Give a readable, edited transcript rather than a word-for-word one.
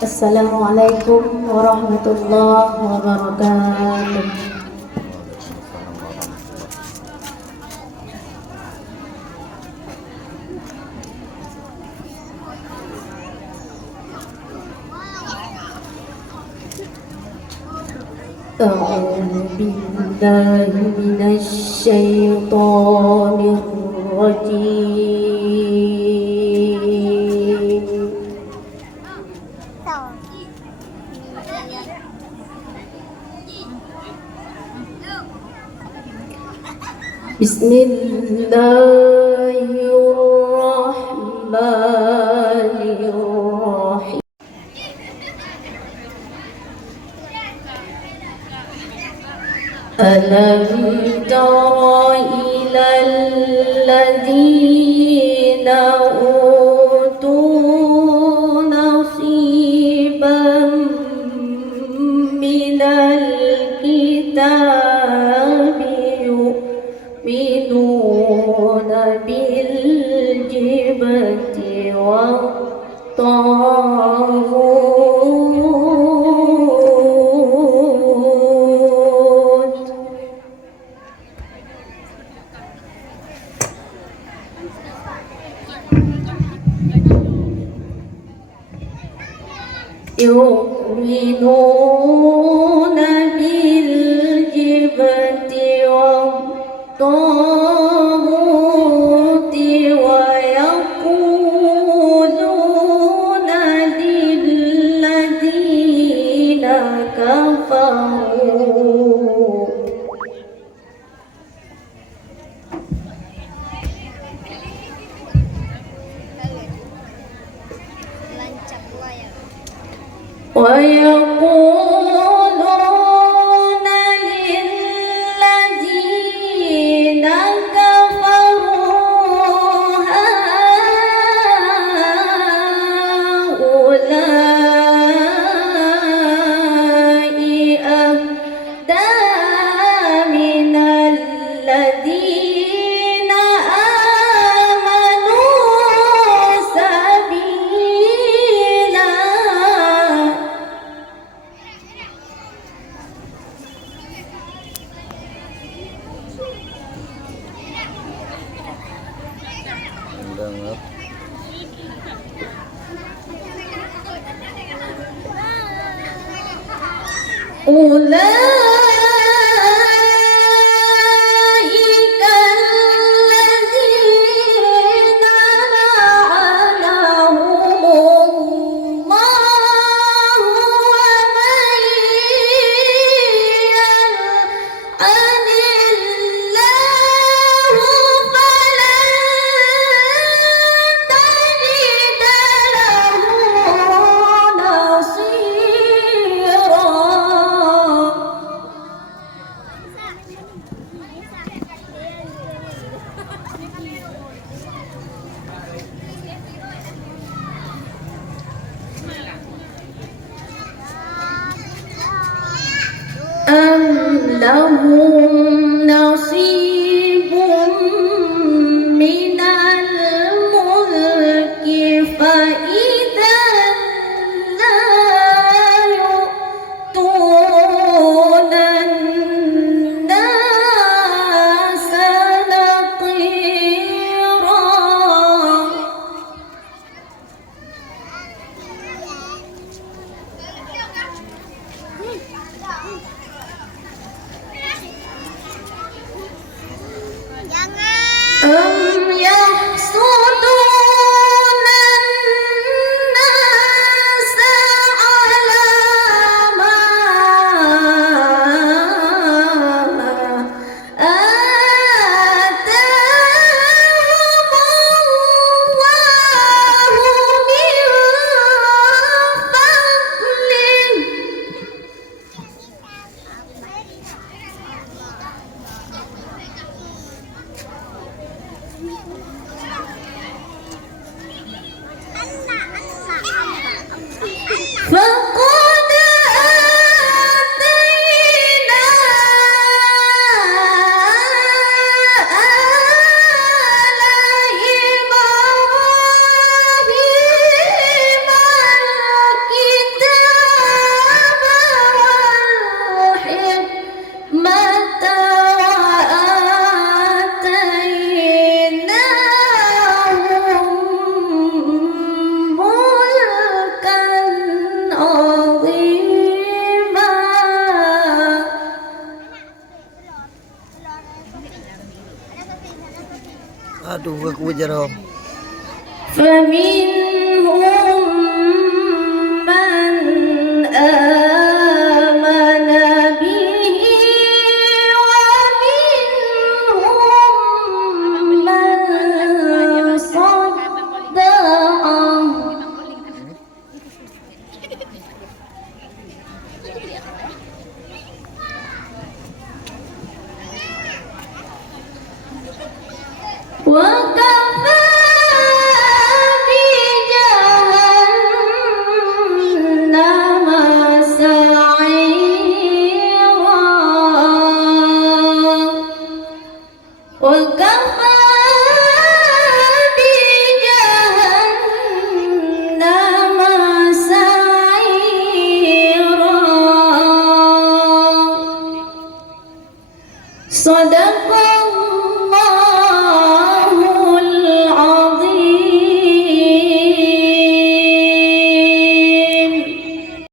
Assalamualaikum warahmatullahi wabarakatuh. أعوذ بالله من الشيطان الرجيم. بسم الله الرحمن الرحيم. ألم تر إلى الذين أوتوا نصيبا من الكتاب يؤمنون بالجبت والطاغوت يؤمنون بالجبت والطاغوت ويقولون للذين كفروا ويقولون للذين كفروا هؤلاء أهدى من الذين آمنوا سبيلا. أولئك الذين لعنهم الله ومن يلعن الله فلن تجد له نصيرا. أم لهم نصيب من الملك فإذا لا يؤتون الناس نقيرا. bujaro. فمنهم من آمن به ومنهم من صد عنه وكفى بجهنم سعيرا وكفى